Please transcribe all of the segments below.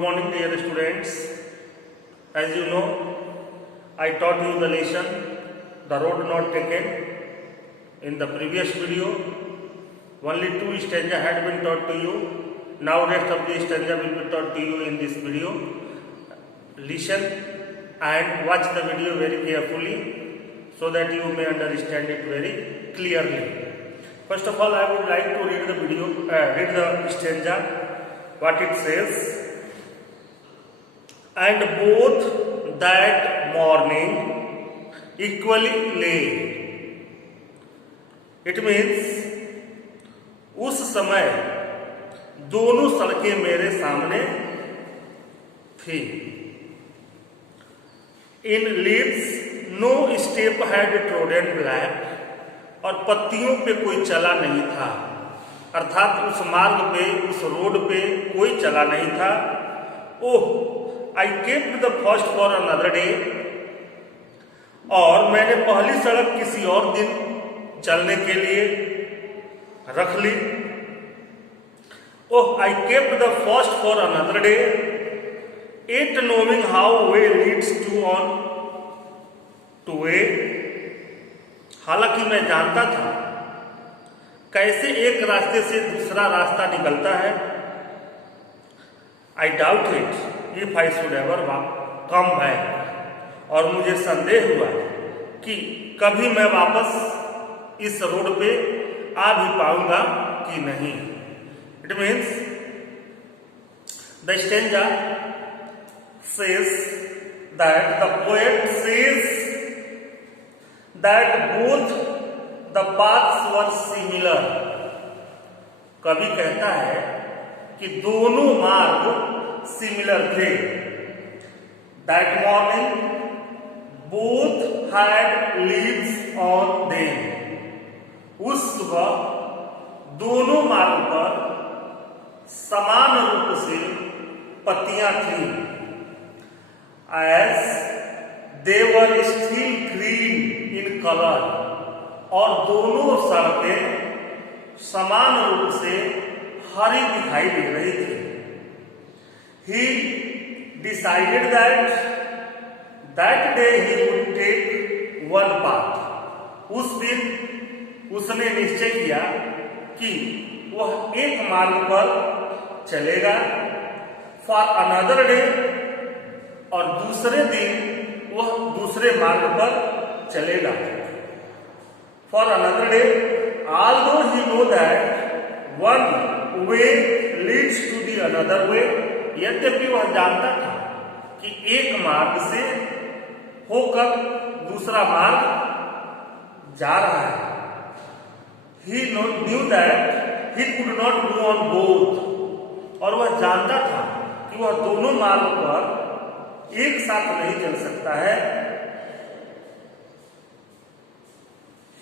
morning, dear students. As you know, I taught you the lesson, the road not taken. In the previous video, only 2 stanza had been taught to you. Now rest of the stanza will be taught to you in this video. Listen and watch the video very carefully so that you may understand it very clearly. First of all, I would like to read the stanza, what it says. And both that morning equally lay. It means उस समय दोनों सड़कें मेरे सामने थी. In leaves no step had trodden black. और पत्तियों पे कोई चला नहीं था, अर्थात उस मार्ग पे, उस रोड पे कोई चला नहीं था. ओह, I kept the first for another day. और मैंने पहली सड़क किसी और दिन चलने के लिए रख ली. ओह, I kept the first for another day, yet knowing how way leads to on to way. हालांकि मैं जानता था कैसे एक रास्ते से दूसरा रास्ता निकलता है. I doubted if I should ever come back. और मुझे संदेह हुआ कि कभी मैं वापस इस रोड पे आ भी पाऊंगा कि नहीं. It means the stanza says that the poet says that both the paths were similar. कवि कहता है कि दोनों मार्ग सिमिलर थे. That morning both had leaves on them. उस सुबह दोनों मार्ग पर समान रूप से पत्तियां थीं. As they were still green in color. और दोनों सड़कें समान रूप से हरी दिखाई दे रही थी. He decided that day he would take one path. उस दिन उसने निश्चय किया कि वह एक मार्ग पर चलेगा. For another day, और दूसरे दिन वह दूसरे मार्ग पर चलेगा. For another day, although he know that one way leads to the another way, यद्यपि वह जानता था कि एक मार्ग से होकर दूसरा मार्ग जा रहा है. He knew that he could not go on both. और वह जानता था कि वह दोनों मार्ग पर एक साथ नहीं चल सकता है.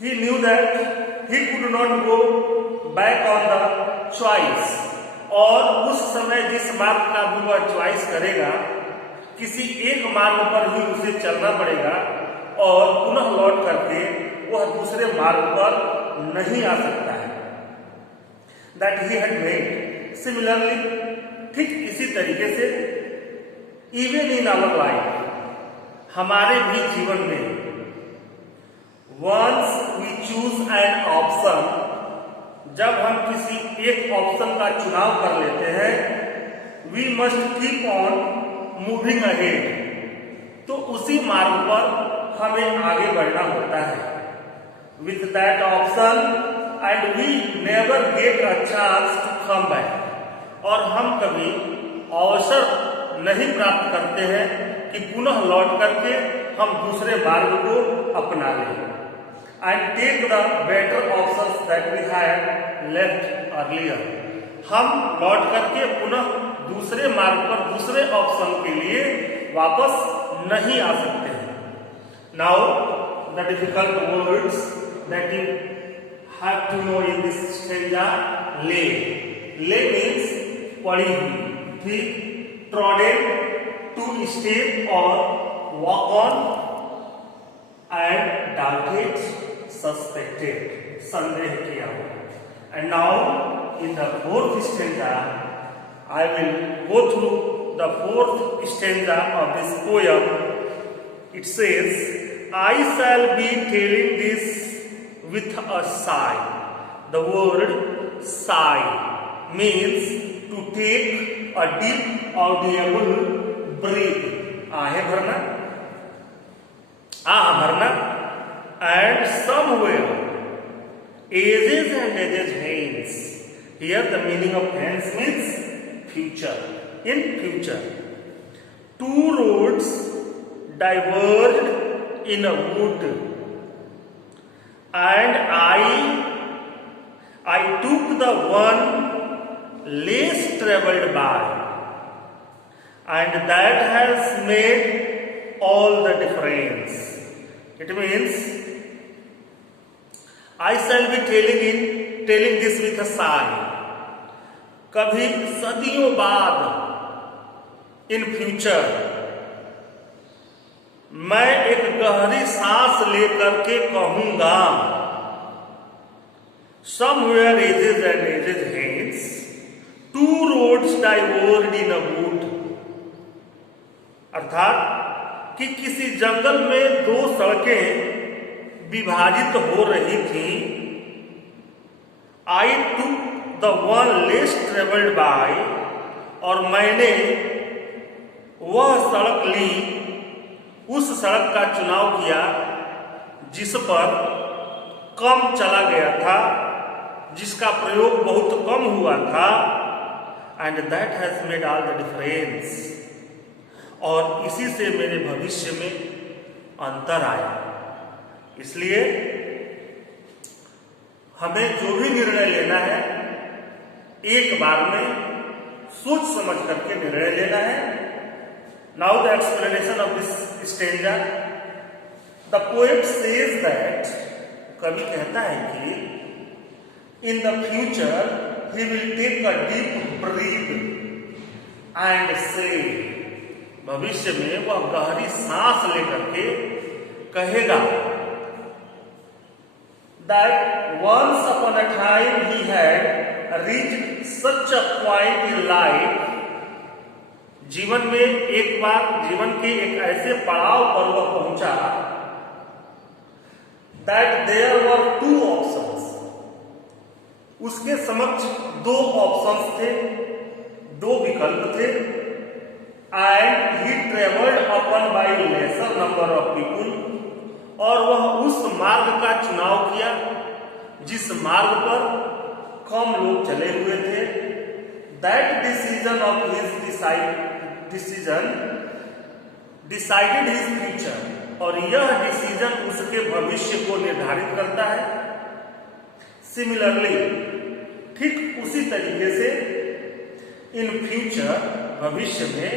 He knew that he could not go back on the choice. और उस समय जिस मार्ग का भी वह चॉइस करेगा, किसी एक मार्ग पर ही उसे चलना पड़ेगा और पुनः लौट करके वह दूसरे मार्ग पर नहीं आ सकता है. That he had made. Similarly, ठीक इसी तरीके से even in our life, हमारे भी जीवन में once we choose an option, जब हम किसी एक ऑप्शन का चुनाव कर लेते हैं, we must keep on moving ahead. तो उसी मार्ग पर हमें आगे बढ़ना होता है. With that option and we never get a chance to come back. और हम कभी अवसर नहीं प्राप्त करते हैं कि पुनः लौट करके हम दूसरे मार्ग को अपना लें. And take the better options that we had left earlier. हम लौट करके पुनः दूसरे मार्ग पर दूसरे ऑप्शन के लिए वापस नहीं आ सकते हैं. Now the difficult words that you have to know in this stanza. Lay. Lay means पड़ी हुई. ठीक. Trodden, to step or walk on, and doubted, suspected, संदेह किया. And now in the fourth stanza I will go through the fourth stanza of this poem, it says, I shall be telling this with a sigh. The word sigh means to take a deep audible breath. आहे भरना, भरना, and somewhere ages and ages hence. Here the meaning of hence means future. In future, two roads diverged in a wood, and I took the one less traveled by, and that has made all the difference. It means I shall be telling this with a sigh. कभी सदियों बाद, in future, मैं एक गहरी सांस लेकर के कहूंगा, somewhere ages and ages hence, two roads diverged in a wood. अर्थात कि किसी जंगल में दो सड़कें विभाजित हो रही थी. I took the one less traveled by, और मैंने वह सड़क ली, उस सड़क का चुनाव किया जिस पर कम चला गया था, जिसका प्रयोग बहुत कम हुआ था. And that has made all the difference, और इसी से मेरे भविष्य में अंतर आया. इसलिए हमें जो भी निर्णय लेना है, एक बार में सोच समझ करके निर्णय लेना है. Now the explanation of this stanza. The poet says that, कवि कहता है कि in the future he will take a deep breath and say, भविष्य में वह गहरी सांस लेकर के कहेगा that once upon a time he had reached such a point in life, जीवन में एक बार, जीवन के एक ऐसे पड़ाव पर वह पहुंचा, that there were two options, उसके समक्ष दो ऑप्शंस थे, दो विकल्प थे. and he traveled upon by lesser number of people, और वह उस मार्ग का चुनाव किया जिस मार्ग पर कम लोग चले हुए थे. That decision of his decided his future, और यह डिसीजन उसके भविष्य को निर्धारित करता है. सिमिलरली, ठीक उसी तरीके से इन फ्यूचर, भविष्य में,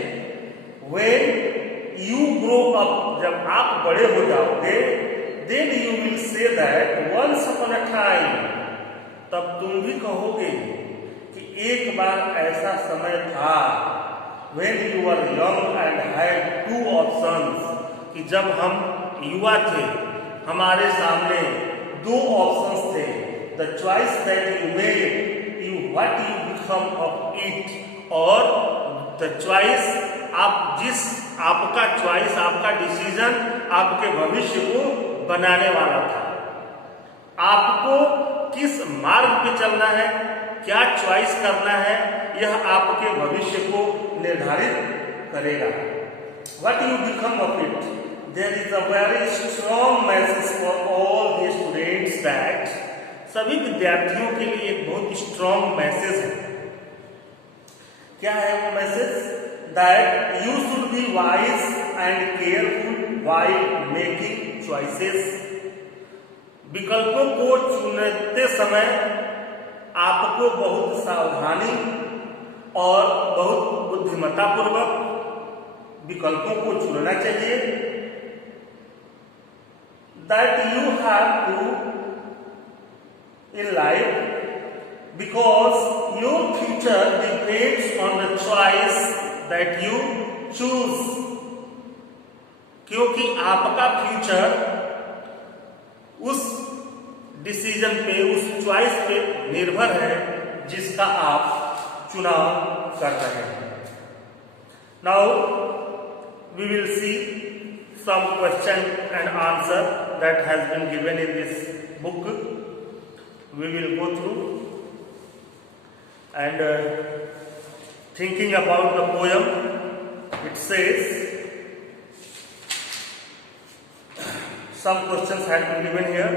when you grow up, जब आप बड़े हो जाओगे, then you will say that once upon a time, तब तुम भी कहोगे कि एक बार ऐसा समय था, when you were young and had two options, कि जब हम युवा थे, हमारे सामने दो ऑप्शंस थे. the choice that you made, what you become of it, और the choice, आपका चॉइस, आपका डिसीजन आपके भविष्य को बनाने वाला था. आपको किस मार्ग पे चलना है, क्या चॉइस करना है, यह आपके भविष्य को निर्धारित करेगा. What you become of it, there is a very strong message for all the students that, सभी विद्यार्थियों के लिए एक बहुत स्ट्रॉन्ग मैसेज है. क्या है वो message? that you should be wise and careful while making choices. विकल्पों को चुनते समय आपको बहुत सावधानी और बहुत बुद्धिमत्तापूर्वक विकल्पों को चुनना चाहिए. that you have to in life, because your future depends on the choice that you choose. क्योंकि आपका फ्यूचर उस डिसीजन पे, उस चॉइस पे निर्भर है जिसका आप चुनाव कर रहे हैं. Now we will see some question and answer that has been given in this book. We will go through and thinking about the poem. It says some questions have been given here.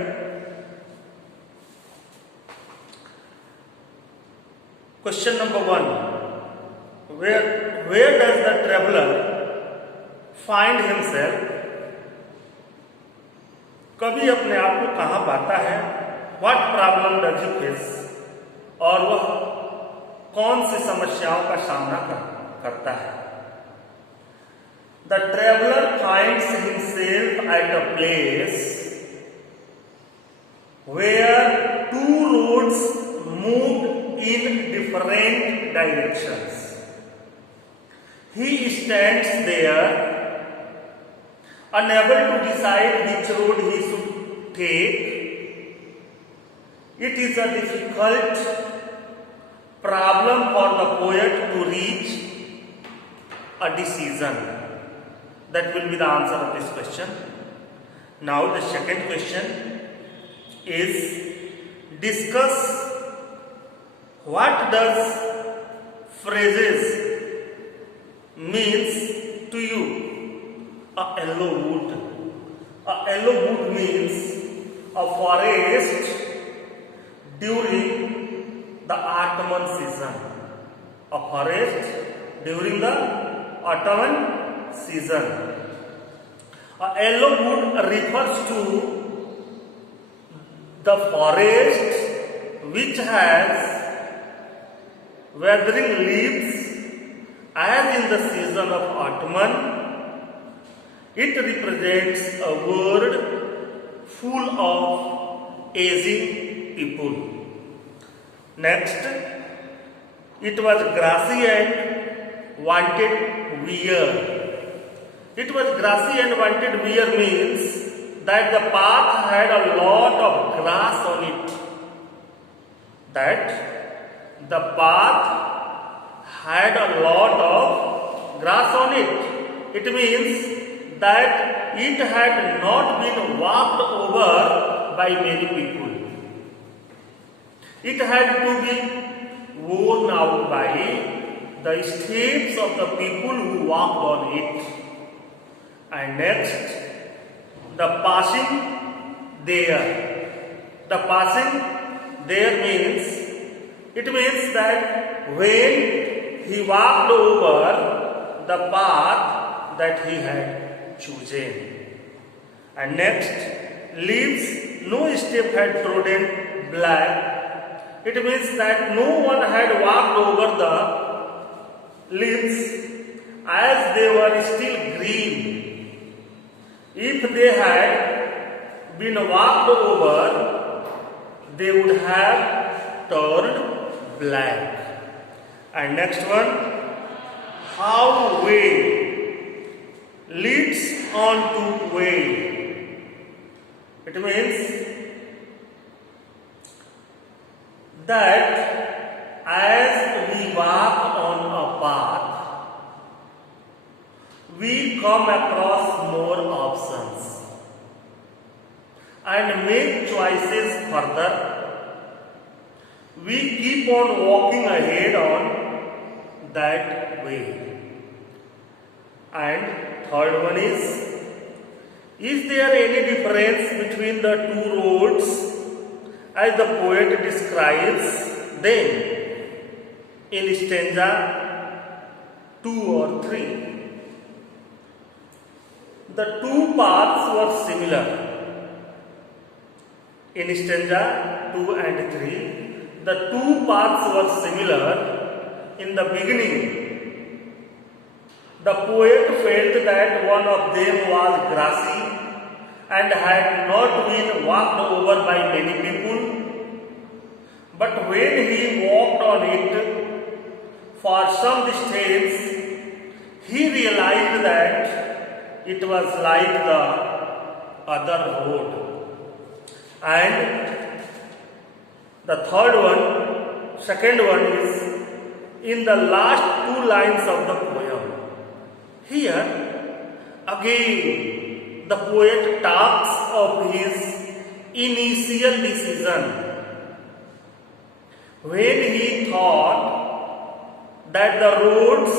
Question number 1. Where does the traveler find himself? कवि अपने आप को कहाँ पाता है? What problem does he face? और वह कौन सी समस्याओं का सामना करता है? The traveler finds himself at a place where two roads moved in different directions. He stands there, unable to decide which road he should take. It is a difficult problem for the poet to reach a decision. That will be the answer of this question. Now the second question is discuss what does phrases means to you. A yellow wood. A yellow wood means a forest during the autumn season. A forest during the autumn season. A yellow wood refers to the forest which has withering leaves as in the season of autumn. It represents a world full of aging people. Next, it was grassy and wanted wear. It was grassy and wanted wear means that the path had a lot of grass on it. That the path had a lot of grass on it. It means that it had not been walked over by many people. It had to be worn out by the steps of the people who walked on it. And next, the passing there. The passing there means, it means that when he walked over the path that he had chosen. And next, leaves, no step had trodden black. It means that no one had walked over the leaves as they were still green. If they had been walked over, they would have turned black. And next one, how way leads on to way. It means that as we walk on a path, we come across more options and make choices further. We keep on walking ahead on that way. And third one is there any difference between the two roads as the poet describes them in stanza 2 or 3? The two paths were similar. In stanza 2 and 3, the two paths were similar. In the beginning, the poet felt that one of them was grassy and had not been walked over by many people. But when he walked on it for some distance, he realized that it was like the other road. And the second one is in the last two lines of the poem. Here again the poet talks of his initial decision when he thought that the roads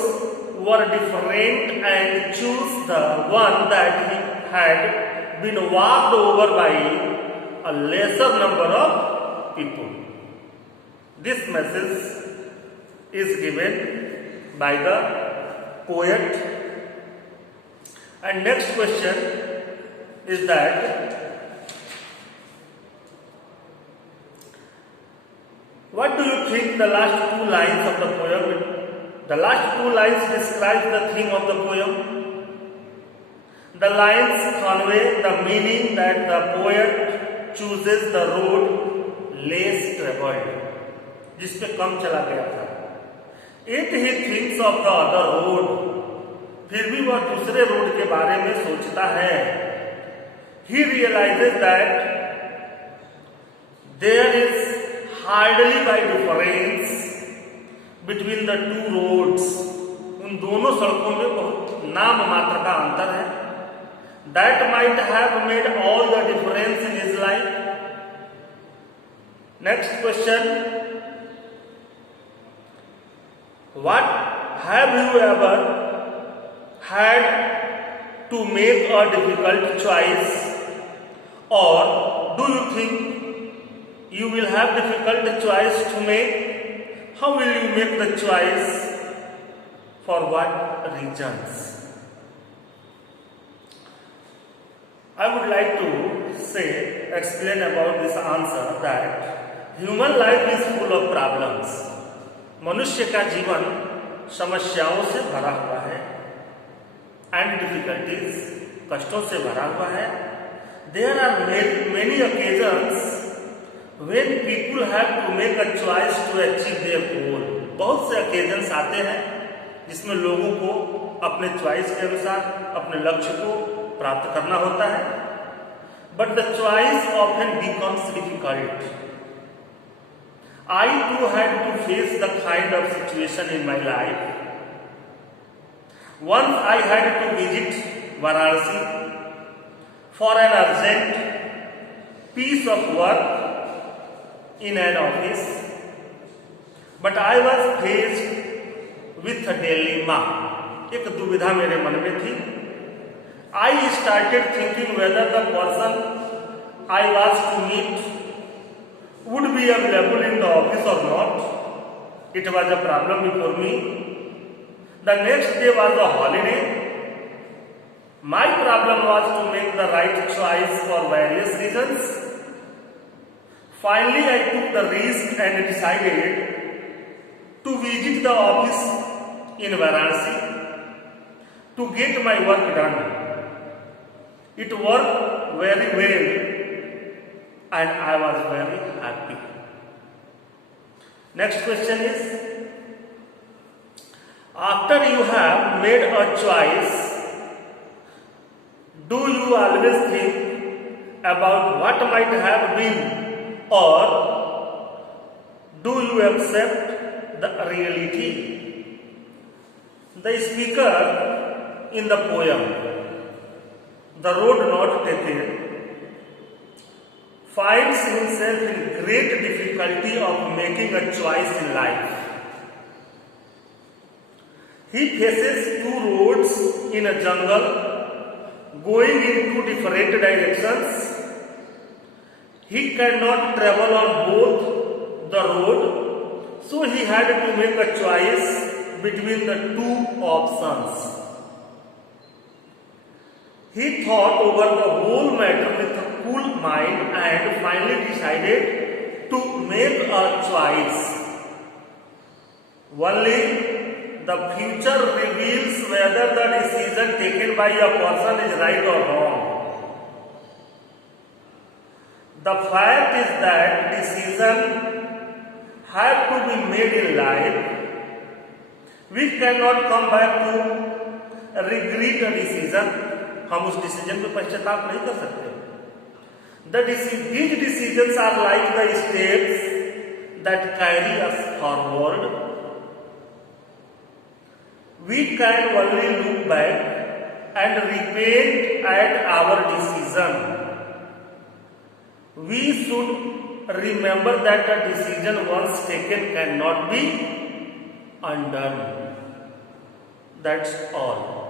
were different and chose the one that he had been walked over by a lesser number of people. This message is given by the poet. And next question is that what do you think the last two lines of the poem? The last two lines describe the theme of the poem. The lines convey the meaning that the poet chooses the road less traveled, जिस पे कम चला गया था. Yet he thinks of the other road. फिर भी वह दूसरे road के बारे में सोचता है. He realizes that there is hardly by difference between the two roads. उन दोनों सड़कों में बहुत नाम मात्र का अंतर है. That might have made all the difference in his life. Next question. What have you ever had to make a difficult choice, or do you think you will have difficult choice to make? How will you make the choice? For what reasons? I would like to explain about this answer that human life is full of problems. मनुष्य का जीवन समस्याओं से भरा हुआ है and difficulties, कष्टों से भरा हुआ है. There are many occasions when people have to make a choice to achieve their goal. बहुत से occasions आते हैं जिसमें लोगों को अपने choice के अनुसार अपने लक्ष्य को प्राप्त करना होता है. But the choice often becomes difficult. I too had to face the kind of situation in my life. Once I had to visit Varanasi for an urgent piece of work in an office, but I was faced with a dilemma. एक दुविधा मेरे मन में थी. I started thinking whether the person I was to meet would be available in the office or not. It was a problem before me. The next day was a holiday. My problem was to make the right choice for various reasons. Finally, I took the risk and decided to visit the office in Varanasi to get my work done. It worked very well and I was very happy. Next question is, after you have made a choice, do you always think about what might have been, or do you accept the reality? The speaker in the poem, The Road Not Taken, finds himself in great difficulty of making a choice in life. He faces two roads in a jungle going in two different directions. He cannot travel on both the road, so he had to make a choice between the two options. He thought over the whole matter with a cool mind and finally decided to make a choice. Only the future reveals whether the decision taken by a person is right or wrong. The fact is that decisions have to be made in life. We cannot come back to regret a decision. हम उस decision पे पश्चाताप नहीं कर सकते. These decisions are like the steps that carry us forward. We can only look back and repent at our decision. We should remember that a decision once taken cannot be undone. That's all.